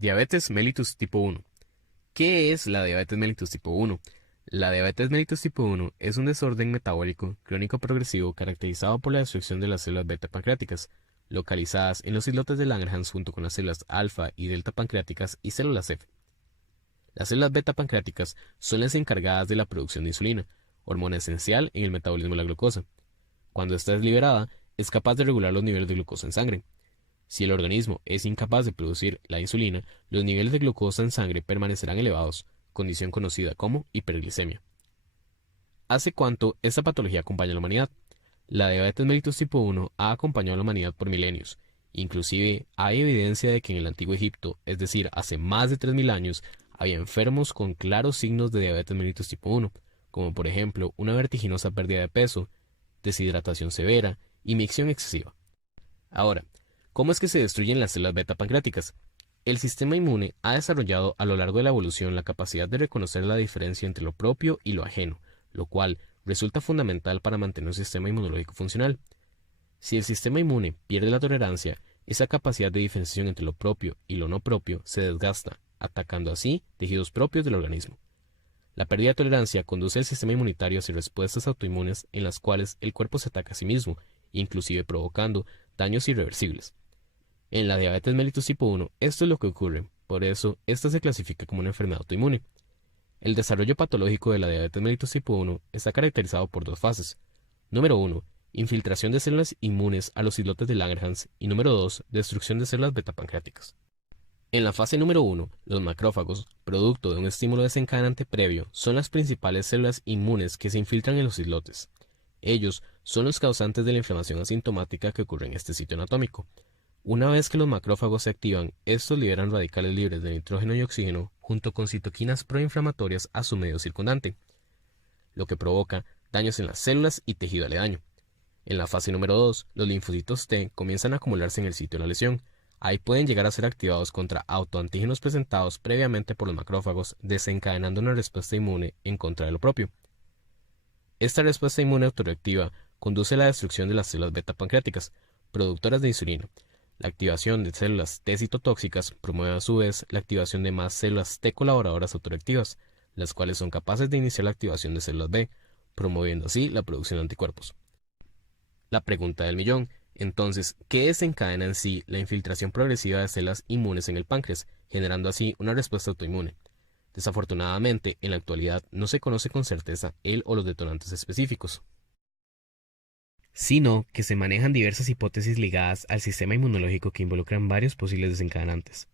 Diabetes mellitus tipo 1. ¿Qué es la diabetes mellitus tipo 1? La diabetes mellitus tipo 1 es un desorden metabólico crónico progresivo caracterizado por la destrucción de las células beta pancreáticas, localizadas en los islotes de Langerhans junto con las células alfa y delta pancreáticas y células F. Las células beta pancreáticas son las encargadas de la producción de insulina, hormona esencial en el metabolismo de la glucosa. Cuando ésta es liberada, es capaz de regular los niveles de glucosa en sangre. Si el organismo es incapaz de producir la insulina, los niveles de glucosa en sangre permanecerán elevados, condición conocida como hiperglicemia. ¿Hace cuánto esta patología acompaña a la humanidad? La diabetes mellitus tipo 1 ha acompañado a la humanidad por milenios. Inclusive hay evidencia de que en el antiguo Egipto, es decir, hace más de 3000 años, había enfermos con claros signos de diabetes mellitus tipo 1, como por ejemplo una vertiginosa pérdida de peso, deshidratación severa y micción excesiva. Ahora, ¿cómo es que se destruyen las células beta pancreáticas? El sistema inmune ha desarrollado a lo largo de la evolución la capacidad de reconocer la diferencia entre lo propio y lo ajeno, lo cual resulta fundamental para mantener un sistema inmunológico funcional. Si el sistema inmune pierde la tolerancia, esa capacidad de diferenciación entre lo propio y lo no propio se desgasta, atacando así tejidos propios del organismo. La pérdida de tolerancia conduce al sistema inmunitario hacia respuestas autoinmunes en las cuales el cuerpo se ataca a sí mismo, inclusive provocando daños irreversibles. En la diabetes mellitus tipo 1, esto es lo que ocurre, por eso esta se clasifica como una enfermedad autoinmune. El desarrollo patológico de la diabetes mellitus tipo 1 está caracterizado por dos fases. Número 1, infiltración de células inmunes a los islotes de Langerhans y número 2, destrucción de células beta pancreáticas. En la fase número 1, los macrófagos, producto de un estímulo desencadenante previo, son las principales células inmunes que se infiltran en los islotes. Ellos son los causantes de la inflamación asintomática que ocurre en este sitio anatómico. Una vez que los macrófagos se activan, estos liberan radicales libres de nitrógeno y oxígeno junto con citoquinas proinflamatorias a su medio circundante, lo que provoca daños en las células y tejido aledaño. En la fase número 2, los linfocitos T comienzan a acumularse en el sitio de la lesión. Ahí pueden llegar a ser activados contra autoantígenos presentados previamente por los macrófagos, desencadenando una respuesta inmune en contra de lo propio. Esta respuesta inmune autoreactiva conduce a la destrucción de las células beta pancreáticas, productoras de insulina. La activación de células T citotóxicas promueve a su vez la activación de más células T colaboradoras autoreactivas, las cuales son capaces de iniciar la activación de células B, promoviendo así la producción de anticuerpos. La pregunta del millón, entonces, ¿qué desencadena en sí la infiltración progresiva de células inmunes en el páncreas, generando así una respuesta autoinmune? Desafortunadamente, en la actualidad no se conoce con certeza el o los detonantes específicos, sino que se manejan diversas hipótesis ligadas al sistema inmunológico que involucran varios posibles desencadenantes.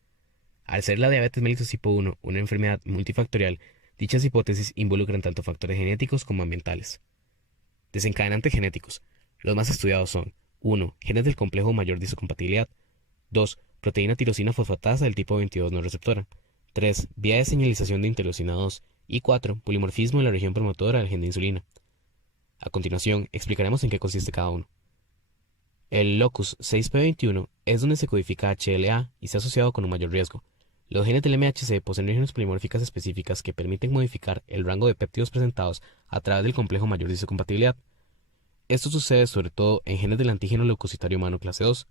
Al ser la diabetes mellitus tipo 1 una enfermedad multifactorial, dichas hipótesis involucran tanto factores genéticos como ambientales. Desencadenantes genéticos. Los más estudiados son 1. Genes del complejo mayor de isocompatibilidad. 2. Proteína tirosina fosfatasa del tipo 22 no receptora. 3. Vía de señalización de interleucina 2. Y 4. Polimorfismo en la región promotora del gen de insulina. A continuación, explicaremos en qué consiste cada uno. El locus 6p21 es donde se codifica HLA y se ha asociado con un mayor riesgo. Los genes del MHC poseen regiones polimórficas específicas que permiten modificar el rango de péptidos presentados a través del complejo mayor de isocompatibilidad. Esto sucede sobre todo en genes del antígeno leucocitario humano clase 2.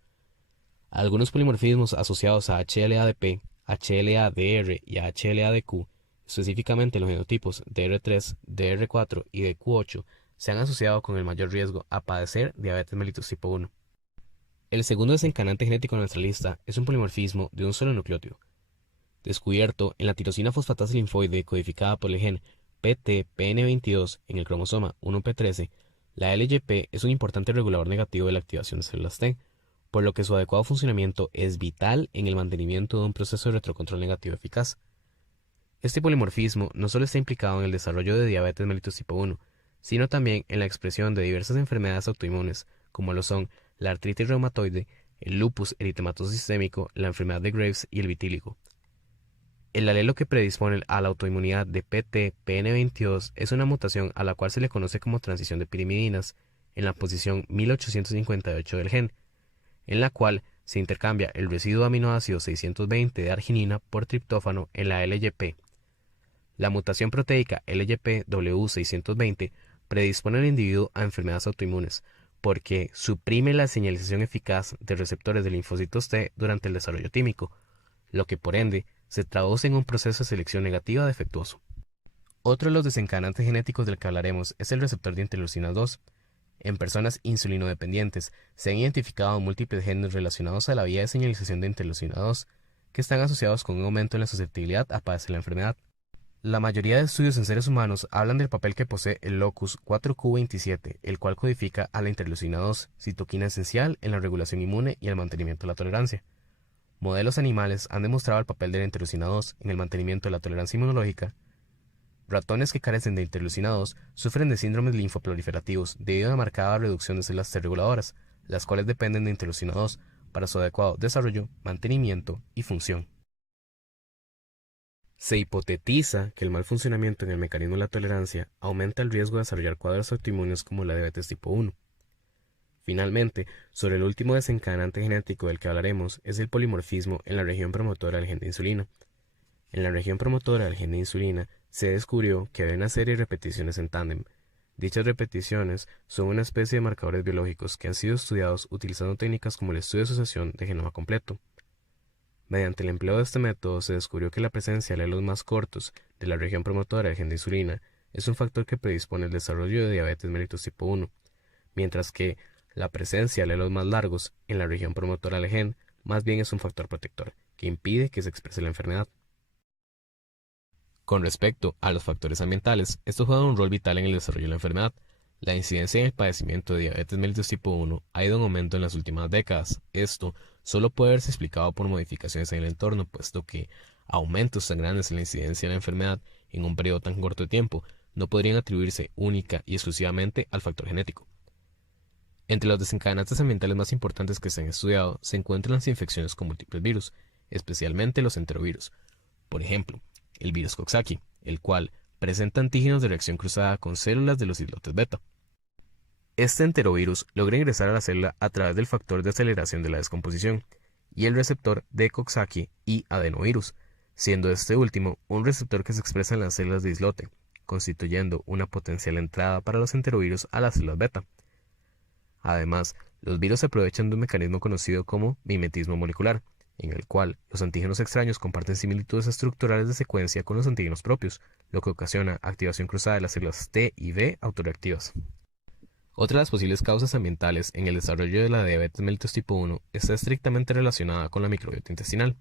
Algunos polimorfismos asociados a HLA-DP, HLA-DR y a HLA-DQ, específicamente los genotipos DR3, DR4 y DQ8, se han asociado con el mayor riesgo a padecer diabetes mellitus tipo 1. El segundo desencadenante genético de nuestra lista es un polimorfismo de un solo nucleótido, descubierto en la tirosina fosfatasa linfoide codificada por el gen PTPN22 en el cromosoma 1p13. La LGP es un importante regulador negativo de la activación de células T, por lo que su adecuado funcionamiento es vital en el mantenimiento de un proceso de retrocontrol negativo eficaz. Este polimorfismo no solo está implicado en el desarrollo de diabetes mellitus tipo 1, sino también en la expresión de diversas enfermedades autoinmunes, como lo son la artritis reumatoide, el lupus eritematoso sistémico, la enfermedad de Graves y el vitíligo. El alelo que predispone a la autoinmunidad de PTPN22 es una mutación a la cual se le conoce como transición de pirimidinas en la posición 1858 del gen, en la cual se intercambia el residuo aminoácido 620 de arginina por triptófano en la LGP. La mutación proteica LGP-W620 predispone al individuo a enfermedades autoinmunes, porque suprime la señalización eficaz de receptores de linfocitos T durante el desarrollo tímico, lo que por ende se traduce en un proceso de selección negativa defectuoso. Otro de los desencadenantes genéticos del que hablaremos es el receptor de interleucina 2. En personas insulinodependientes se han identificado múltiples genes relacionados a la vía de señalización de interleucina 2, que están asociados con un aumento en la susceptibilidad a padecer la enfermedad. La mayoría de estudios en seres humanos hablan del papel que posee el locus 4q27, el cual codifica a la interleucina 2, citoquina esencial en la regulación inmune y el mantenimiento de la tolerancia. Modelos animales han demostrado el papel de la interleucina 2 en el mantenimiento de la tolerancia inmunológica. Ratones que carecen de interleucina 2 sufren de síndromes linfoproliferativos debido a una marcada reducción de células T reguladoras, las cuales dependen de interleucina 2 para su adecuado desarrollo, mantenimiento y función. Se hipotetiza que el mal funcionamiento en el mecanismo de la tolerancia aumenta el riesgo de desarrollar cuadros autoinmunes como la diabetes tipo 1. Finalmente, sobre el último desencadenante genético del que hablaremos es el polimorfismo en la región promotora del gen de insulina. En la región promotora del gen de insulina se descubrió que había una serie de repeticiones en tándem. Dichas repeticiones son una especie de marcadores biológicos que han sido estudiados utilizando técnicas como el estudio de asociación de genoma completo. Mediante el empleo de este método se descubrió que la presencia de alelos más cortos de la región promotora del gen de insulina es un factor que predispone al desarrollo de diabetes mellitus tipo 1, mientras que la presencia de alelos más largos en la región promotora del gen más bien es un factor protector, que impide que se exprese la enfermedad. Con respecto a los factores ambientales, estos juegan un rol vital en el desarrollo de la enfermedad. La incidencia en el padecimiento de diabetes mellitus tipo 1 ha ido en aumento en las últimas décadas. Esto solo puede verse explicado por modificaciones en el entorno, puesto que aumentos tan grandes en la incidencia de la enfermedad en un periodo tan corto de tiempo no podrían atribuirse única y exclusivamente al factor genético. Entre los desencadenantes ambientales más importantes que se han estudiado se encuentran las infecciones con múltiples virus, especialmente los enterovirus. Por ejemplo, el virus Coxsackie, el cual presenta antígenos de reacción cruzada con células de los islotes beta. Este enterovirus logra ingresar a la célula a través del factor de aceleración de la descomposición y el receptor de Coxsackie y adenovirus, siendo este último un receptor que se expresa en las células de islote, constituyendo una potencial entrada para los enterovirus a las células beta. Además, los virus se aprovechan de un mecanismo conocido como mimetismo molecular, en el cual los antígenos extraños comparten similitudes estructurales de secuencia con los antígenos propios, lo que ocasiona activación cruzada de las células T y B autorreactivas. Otra de las posibles causas ambientales en el desarrollo de la diabetes mellitus tipo 1 está estrictamente relacionada con la microbiota intestinal.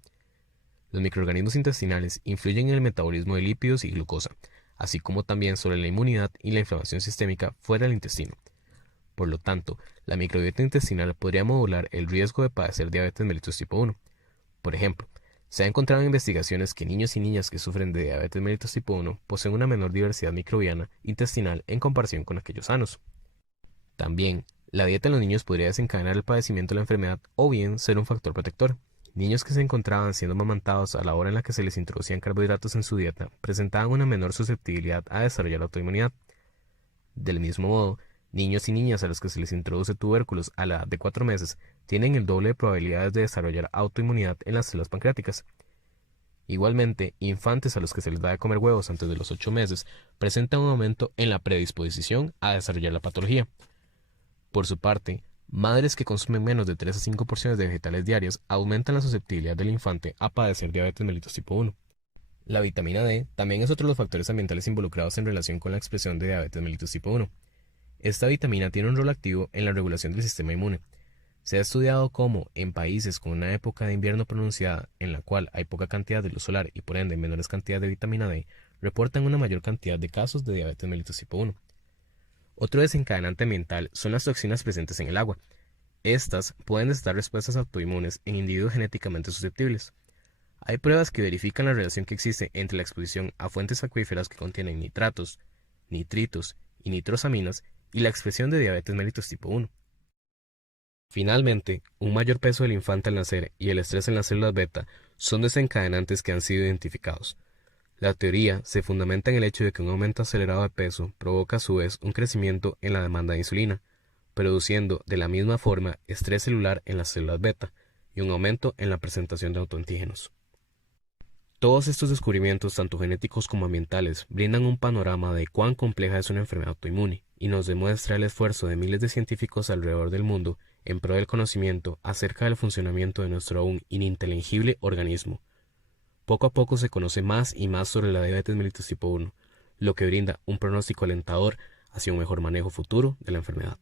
Los microorganismos intestinales influyen en el metabolismo de lípidos y glucosa, así como también sobre la inmunidad y la inflamación sistémica fuera del intestino. Por lo tanto, la microbiota intestinal podría modular el riesgo de padecer diabetes mellitus tipo 1. Por ejemplo, se ha encontrado en investigaciones que niños y niñas que sufren de diabetes mellitus tipo 1 poseen una menor diversidad microbiana intestinal en comparación con aquellos sanos. También, la dieta en los niños podría desencadenar el padecimiento de la enfermedad o bien ser un factor protector. Niños que se encontraban siendo amamantados a la hora en la que se les introducían carbohidratos en su dieta presentaban una menor susceptibilidad a desarrollar autoinmunidad. Del mismo modo, niños y niñas a los que se les introduce tubérculos a la edad de 4 meses tienen el doble de probabilidades de desarrollar autoinmunidad en las células pancreáticas. Igualmente, infantes a los que se les da de comer huevos antes de los 8 meses presentan un aumento en la predisposición a desarrollar la patología. Por su parte, madres que consumen menos de 3 a 5 porciones de vegetales diarias aumentan la susceptibilidad del infante a padecer diabetes mellitus tipo 1. La vitamina D también es otro de los factores ambientales involucrados en relación con la expresión de diabetes mellitus tipo 1. Esta vitamina tiene un rol activo en la regulación del sistema inmune. Se ha estudiado cómo, en países con una época de invierno pronunciada, en la cual hay poca cantidad de luz solar y por ende menores cantidades de vitamina D, reportan una mayor cantidad de casos de diabetes mellitus tipo 1. Otro desencadenante ambiental son las toxinas presentes en el agua. Estas pueden estar respuestas autoinmunes en individuos genéticamente susceptibles. Hay pruebas que verifican la relación que existe entre la exposición a fuentes acuíferas que contienen nitratos, nitritos y nitrosaminas y la expresión de diabetes mellitus tipo 1. Finalmente, un mayor peso del infante al nacer y el estrés en las células beta son desencadenantes que han sido identificados. La teoría se fundamenta en el hecho de que un aumento acelerado de peso provoca a su vez un crecimiento en la demanda de insulina, produciendo de la misma forma estrés celular en las células beta y un aumento en la presentación de autoantígenos. Todos estos descubrimientos, tanto genéticos como ambientales, brindan un panorama de cuán compleja es una enfermedad autoinmune y nos demuestra el esfuerzo de miles de científicos alrededor del mundo en pro del conocimiento acerca del funcionamiento de nuestro aún ininteligible organismo, Poco a poco se conoce más y más sobre la diabetes mellitus tipo 1, lo que brinda un pronóstico alentador hacia un mejor manejo futuro de la enfermedad.